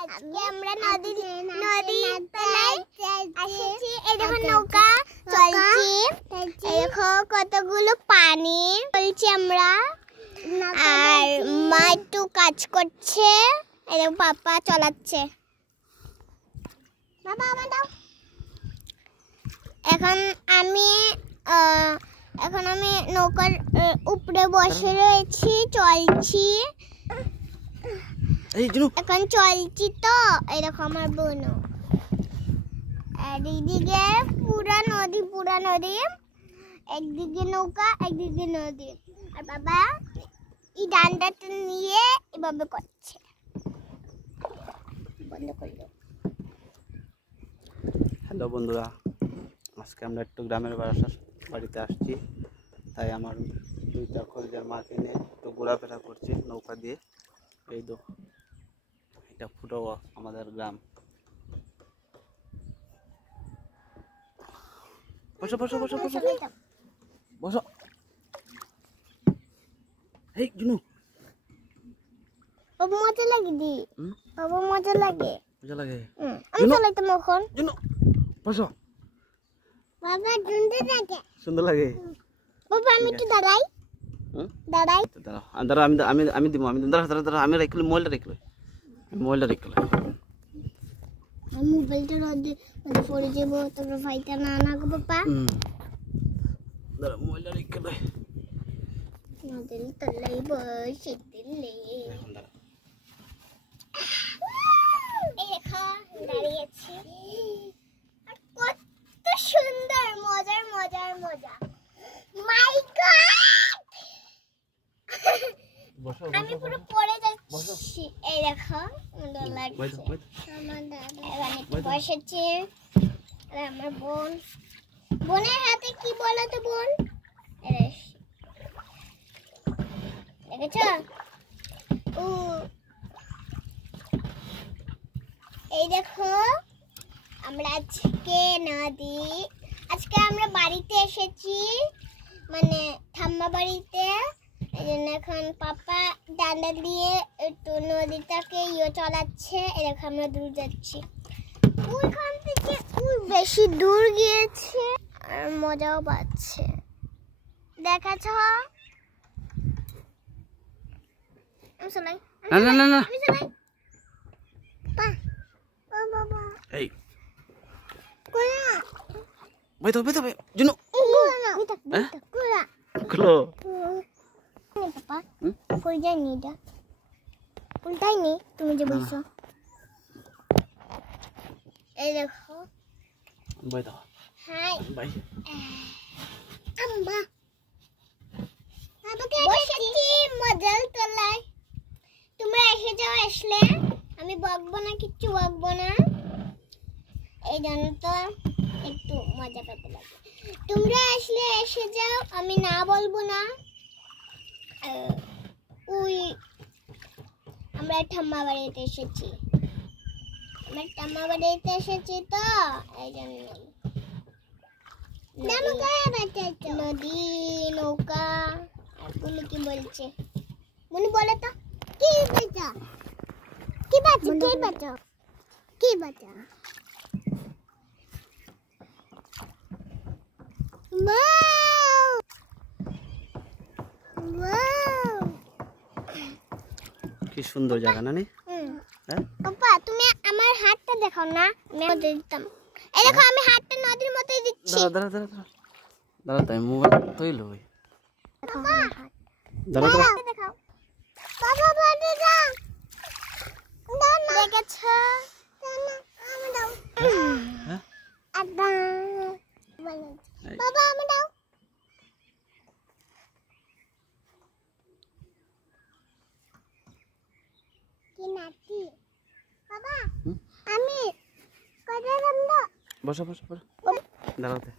আজকে আমরা নদীর তলায় এসেছি। এই দেখো নৌকা চলছে, দেখো কতগুলো পানি চলছে। আমরা আর মা একটু কাজ করছে, এই দেখো পাপা চালাচ্ছে। বাবা আমার দাও। এখন আমি নৌকার উপরে বসে রয়েছি, চলছি। এখন চলছি তো, এই দেখো আমার বোন। আর এইদিকে পুরা নদী, একদিকে নৌকা একদিকে নদী। আর বাবা এই ডান্ডাটা নিয়ে এভাবে করছে। বন্ধ করলো। হ্যালো বন্ধুরা, আজকে আমরা একটু গ্রামের বাড়িতে আসছি, তাই আমার দুইটা কলেজের মাকে নিয়ে একটু ঘোরাফেরা করছি নৌকা দিয়ে। এই তো এটা পুরো আমাদের গ্রাম। বসো বসো বসো বসো বসো। এই জুনু, বাবা মজা লাগে দি। বাবা মজা লাগে। আমি চালাইতাম এখন। জুনু বসো। বাবা সুন্দর লাগে। সুন্দর লাগে। বাবা আমি একটু দাঁড়াই। দাঁড়াই। দাঁড়াও, আমি দিব। দাঁড়াও, আমি রাখলে মোবাইলটা রাখলে। আমি মোবাইলটা রোদে পড়ে যাবো, তোমরা ভাইটা না গো বাবা। দাঁড়াও, মোবাইলটা রাখলে। নদীর তলায় বসে দিলে। এই দেখো দাঁড়িয়েছি। আর কত সুন্দর, মজার। মাই গড, আমি পুরো পড়ে যাচ্ছি। এই দেখো সুন্দর লাগছে। বসেছি আমার বোনের হাতে কি বলো তো বোন, দেখেছ? এই দেখো আমরা আজকে আমরা বাড়িতে এসেছি, মানে ঠাম্মা বাড়িতে। এই জন্য এখন পাপা ডান্ডা দিয়ে একটু নদীটাকে চালাচ্ছে। এরকম আমরা দূর যাচ্ছি, ওইখান থেকে বেশি দূর গিয়েছে আর মজাও পাচ্ছে। দেখাছ? এই বেতো জুনু খুলো। পাপা কই যায়নি, এটা উল্টাইনি তুমি যে বলছো। এই দেখো বেতো। High by. আম্মা বসেছি মজার তলায়। তোমরা এসে যাও, আসলে আমি বকবো না, কিচ্ছু বকবো না। এই জন্য তো একটু মজা পেতে লাগে। তোমরা আসলে এসে যাও, আমি না বলবো না। আমরা ঠাম্মা বাড়িতে এসেছি, তো এই জন্য। নদী, নৌকা এগুলো কি বলছে মনে বলে তো? কি বাচ্চা কি সুন্দর জায়গা না? পাপা তুমি আমার হাতটা দেখাও না, আমি দিতাম। এই দেখো আমি হাতটা নদীর মধ্যে দিচ্ছি। দাঁড়া তাই মোবাইল তৈল ওই। দাঁড়া দেখাও বাবা, বাবা দাও। দেখেছ? আমি দাও। হ্যাঁ বাবা আমি দাও। কি নাতি বাবা, আমি কথা বলবো। বসো দাঁড়াতে।